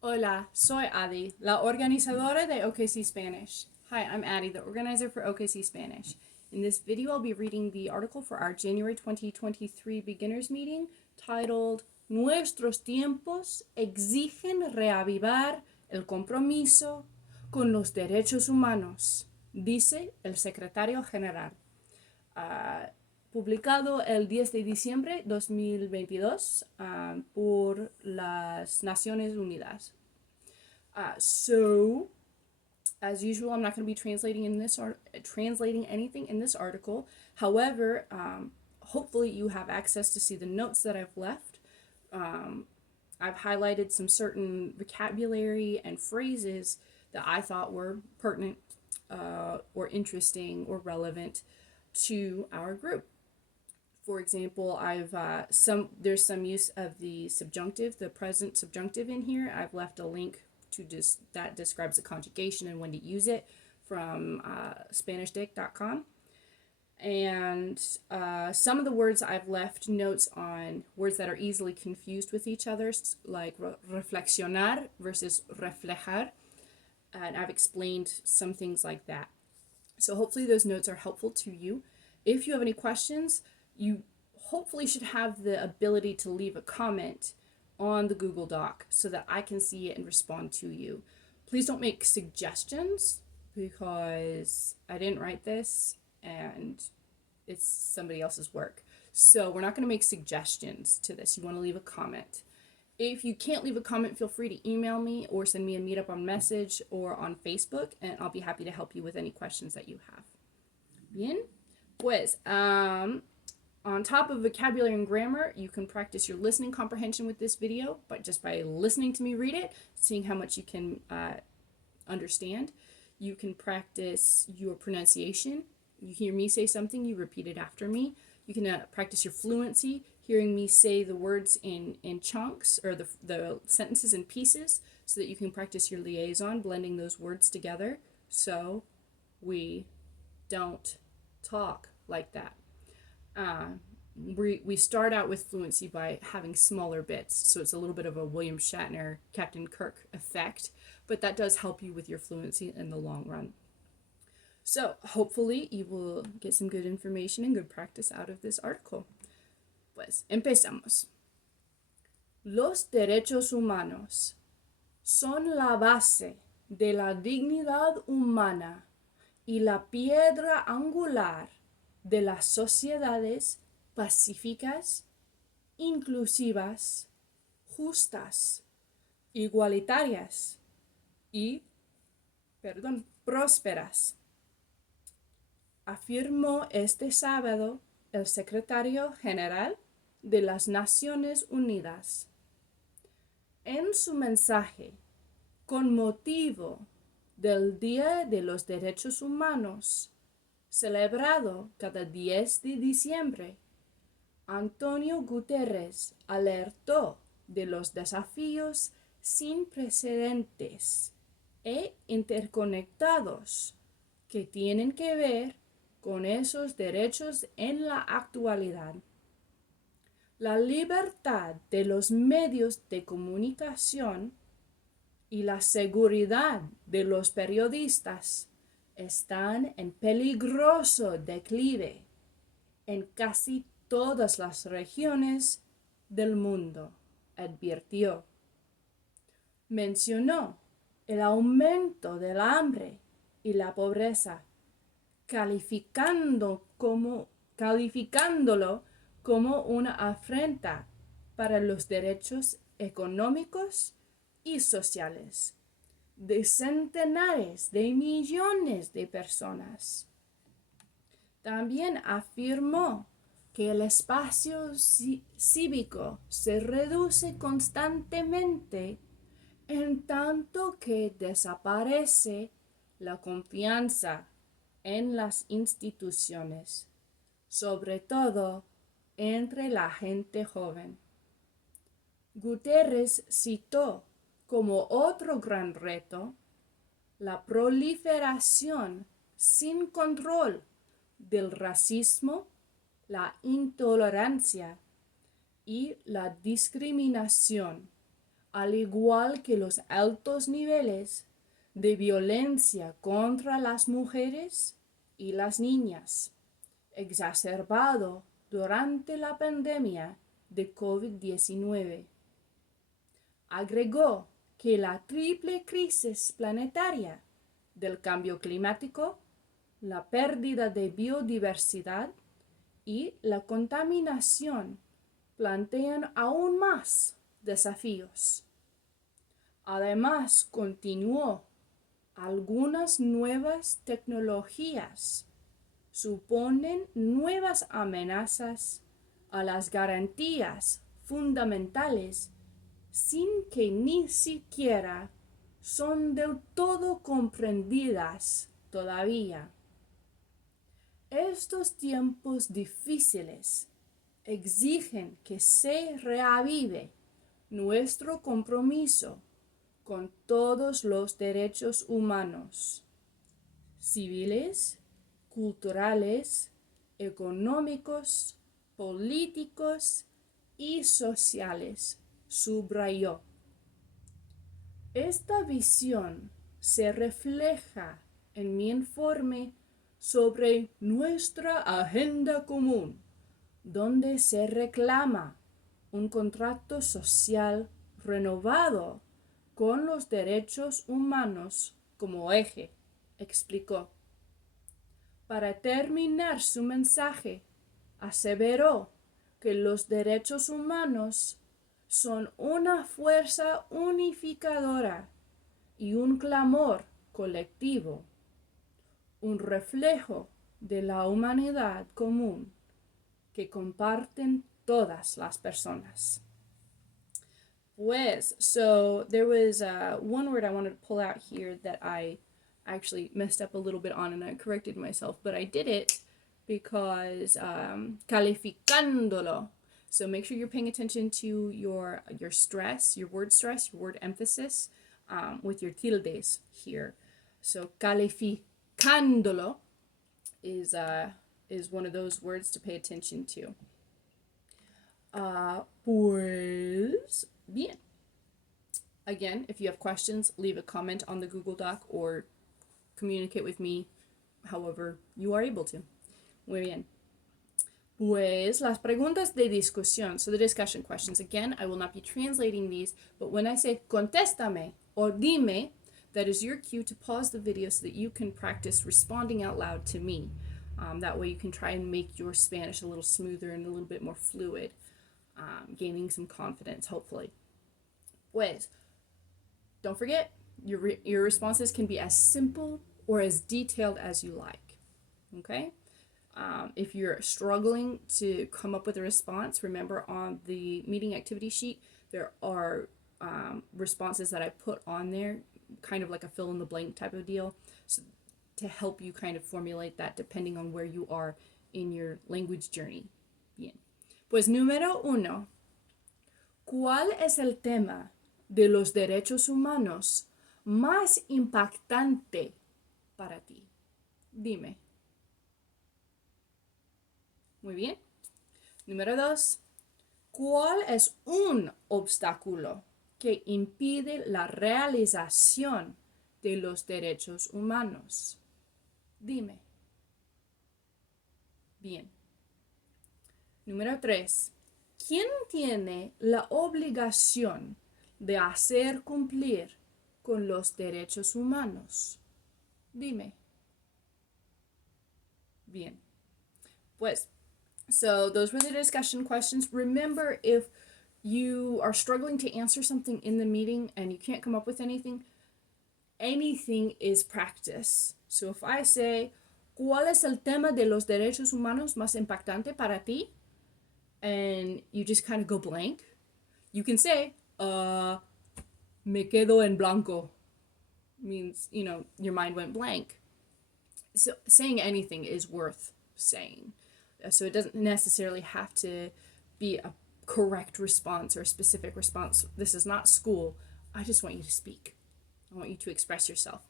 Hola, soy Adi, la organizadora de OKC Spanish. Hi, I'm Addie, the organizer for OKC Spanish. In this video, I'll be reading the article for our January 2023 beginners meeting titled Nuestros tiempos exigen reavivar el compromiso con los derechos humanos, dice el secretario general. Publicado el 10 de diciembre de 2022 por las Naciones Unidas. So, as usual, I'm not going to be translating anything in this article. However, hopefully you have access to see the notes that I've left. I've highlighted some certain vocabulary and phrases that I thought were pertinent or interesting or relevant to our group. For example, there's some use of the subjunctive, the present subjunctive in here. I've left a link to that describes the conjugation and when to use it from SpanishDick.com. And some of the words I've left notes on words that are easily confused with each other, like reflexionar versus reflejar. And I've explained some things like that. So hopefully those notes are helpful to you. If you have any questions, you hopefully should have the ability to leave a comment on the Google Doc so that I can see it and respond to you. Please don't make suggestions because I didn't write this and it's somebody else's work. So we're not going to make suggestions to this. You want to leave a comment. If you can't leave a comment, feel free to email me or send me a meetup on message or on Facebook, and I'll be happy to help you with any questions that you have. Bien, pues, on top of vocabulary and grammar, you can practice your listening comprehension with this video, but just by listening to me read it, seeing how much you can understand. You can practice your pronunciation. You hear me say something, you repeat it after me. You can practice your fluency, hearing me say the words in chunks or the sentences in pieces so that you can practice your liaison, blending those words together so we don't talk like that. We start out with fluency by having smaller bits, so it's a little bit of a William Shatner, Captain Kirk effect, but that does help you with your fluency in the long run. So hopefully you will get some good information and good practice out of this article. Pues empezamos. Los derechos humanos son la base de la dignidad humana y la piedra angular de las sociedades pacíficas, inclusivas, justas, igualitarias y, prósperas. Afirmó este sábado el secretario general de las Naciones Unidas. En su mensaje, con motivo del Día de los Derechos Humanos, celebrado cada 10 de diciembre, Antonio Guterres alertó de los desafíos sin precedentes e interconectados que tienen que ver con esos derechos en la actualidad. La libertad de los medios de comunicación y la seguridad de los periodistas están en peligroso declive en casi todas las regiones del mundo, advirtió. Mencionó el aumento del hambre y la pobreza, calificándolo como una afrenta para los derechos económicos y sociales de centenares de millones de personas. También afirmó que el espacio cívico se reduce constantemente en tanto que desaparece la confianza en las instituciones, sobre todo entre la gente joven. Guterres citó como otro gran reto la proliferación sin control del racismo, la intolerancia y la discriminación, al igual que los altos niveles de violencia contra las mujeres y las niñas, exacerbado durante la pandemia de COVID-19. Agregó que la triple crisis planetaria del cambio climático, la pérdida de biodiversidad y la contaminación plantean aún más desafíos. Además, continuó, algunas nuevas tecnologías suponen nuevas amenazas a las garantías fundamentales sin que ni siquiera son del todo comprendidas todavía. Estos tiempos difíciles exigen que se reavive nuestro compromiso con todos los derechos humanos, civiles, culturales, económicos, políticos y sociales, subrayó. Esta visión se refleja en mi informe sobre nuestra agenda común, donde se reclama un contrato social renovado con los derechos humanos como eje, explicó. Para terminar su mensaje, aseveró que los derechos humanos son una fuerza unificadora y un clamor colectivo, un reflejo de la humanidad común que comparten todas las personas. Pues, so there was one word I wanted to pull out here that I actually messed up a little bit on and I corrected myself, but I did it because calificándolo. So make sure you're paying attention to your stress, your word emphasis with your tildes here. So calificándolo is one of those words to pay attention to. Pues bien. Again, if you have questions, leave a comment on the Google Doc or communicate with me however you are able to. Muy bien. Pues las preguntas de discusión, so the discussion questions. Again, I will not be translating these, but when I say contéstame or dime, that is your cue to pause the video so that you can practice responding out loud to me. That way you can try and make your Spanish a little smoother and a little bit more fluid, gaining some confidence, hopefully. Pues, don't forget, your responses can be as simple or as detailed as you like, okay? If you're struggling to come up with a response, remember on the meeting activity sheet, there are responses that I put on there, kind of like a fill in the blank type of deal, so to help you kind of formulate that depending on where you are in your language journey. Bien. Pues número 1. ¿Cuál es el tema de los derechos humanos más impactante para ti? Dime. Muy bien. Número 2. ¿Cuál es un obstáculo que impide la realización de los derechos humanos? Dime. Bien. Número 3. ¿Quién tiene la obligación de hacer cumplir con los derechos humanos? Dime. Bien. Pues, so those were the discussion questions. Remember, if you are struggling to answer something in the meeting and you can't come up with anything is practice. So if I say, ¿cuál es el tema de los derechos humanos más impactante para ti? And you just kind of go blank, you can say, me quedo en blanco. Means, your mind went blank. So saying anything is worth saying. So it doesn't necessarily have to be a correct response or a specific response. This is not school. I just want you to speak. I want you to express yourself.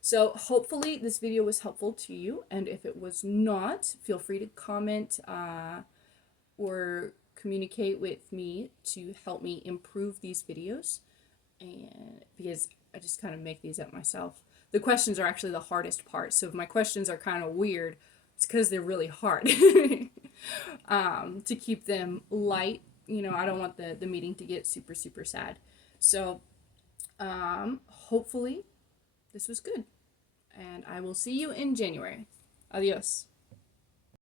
So hopefully this video was helpful to you. And if it was not, feel free to comment or communicate with me to help me improve these videos. and because I just kind of make these up myself. The questions are actually the hardest part. So if my questions are kind of weird, it's because they're really hard. To keep them light, I don't want the meeting to get super, super sad. So hopefully this was good. And I will see you in January. Adios.